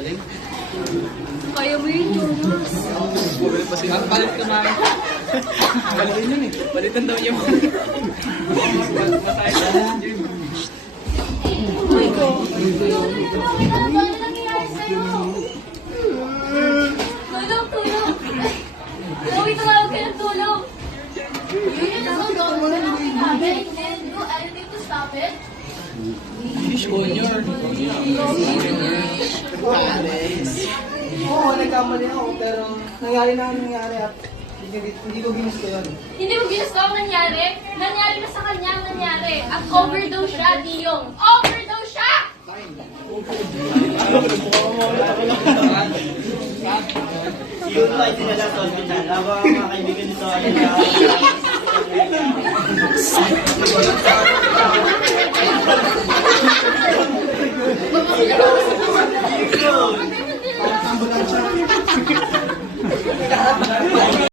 Kaya mo yun, Jonas. Palit ka namin. Balitin yun eh. Balitan daw niya mo. Matay ka. Tulong, tulong. Chloe, tumawag ka ng tulong. Yun yung naman gawin na namin namin. And I need to stop it. Fish on your. Oo, nagkamali ako, pero nangyari na ang nangyari at hindi ko ginusto yun. Hindi mo ginusto ang nangyari? Nangyari na sa kanya ang nangyari. At overdose siya, Diyong. Overdose siya! Yun tayo dinala sa hospital. Habang ang mga kaibigan nito ay Ambulansya.